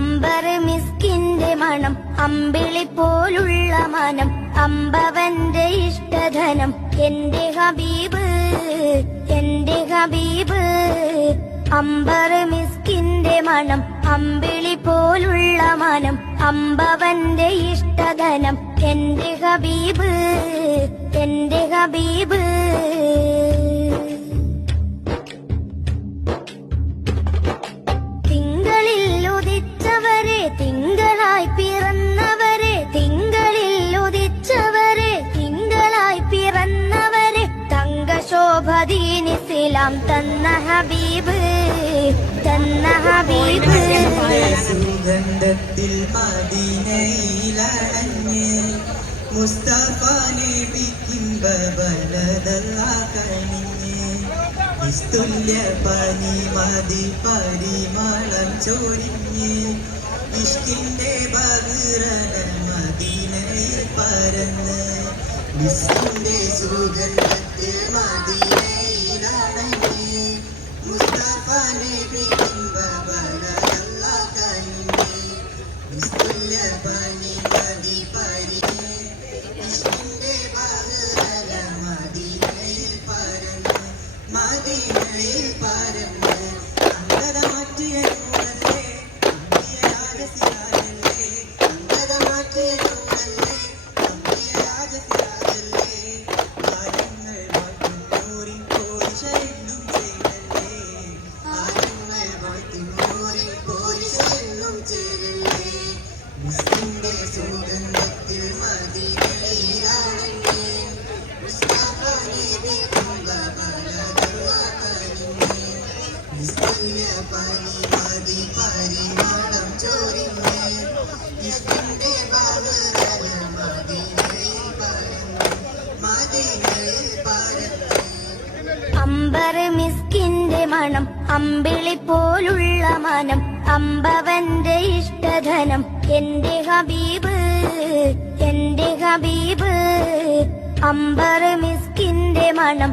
അമ്പർ മിസ്കിന്റെ മണം അമ്പിളി പോലുള്ള മനം അമ്പവന്റെ ഇഷ്ടധനം എന്റെ ഹബീബ് എന്റെ ഹബീബ് അമ്പർ മിസ്കിന്റെ മണം അമ്പിളി പോലുള്ള മനം അമ്പവന്റെ ഇഷ്ടധനം എന്റെ ഹബീബ് എന്റെ ഹബീബ് തിങ്കളായി പിറന്നവരെ തിങ്കളിൽ ഉദിച്ചവരെ തിങ്കളായി പിറന്നവരെ തങ്കശോഭദീനിസ്ലാം തന്ന ഹബീബ് തന്ന ഹബീബ് സുഗന്ധത്തിൽ മദീനയിലണഞ്ഞ് മുസ്തഫ നബിക്കിമ്പ ബലദല്ലാകണിഞ്ഞ് നിസ്തുല്യ പനി മതി പരിമളം ചൊരിഞ്ഞ് ഇഷ്കിന്റെ ബഹിറന മദീനയിൽ പരന്ന് വിസ്കിന്റെ സുഗന്ധത്തിൽ മദീനയിലണഞ്ഞ് മുസ്തഫ നബിക്കിമ്പ ബലദല്ലാകണിഞ്ഞ് നിസ്തുല്യ പനി മതി പരിഞ്ഞ് ഇഷ്കിന്റെ ബഹിറന മദീനയിൽ പരന്ന് മദീനയിൽ പരന്ന് അങ്കദമാറ്റിയ നൂറല്ലേ അമ്പിയ രാജസിരാജല്ലേ അങ്കദമാറ്റിയ നൂറല്ലേ അമ്പിയ രാജസിരാജല്ലേ ആരങ്ങൾ വാഴ്ത്തും നൂറിൻ പോരിശയെന്നും ചേരല്ലേ ആരങ്ങൾ വാഴ്ത്തും നൂറിൻ പോരിശയെന്നും ചേരല്ലേ മിസ്കിന്റെ സുഗന്ധത്തിൽ മദീനയിലാണെന്നേ മുസ്തഫ നബി നിസ്തുല്യ പനി മതി പരിമളം ചൊരിഞ്ഞ് ഇഷ്കിന്റെ ബഹിറന മദീനയിൽ പരന്ന് മദീനയിൽ പരന്ന് അമ്പർ മിസ്കിന്റെ മണം അമ്പിളി പോലുള്ള മനം അമ്പവന്റെ ഇഷ്ടധനം എന്റെ ഹബീബ് എന്റെ ഹബീബ് അമ്പർ മിസ്കിന്റെ മണം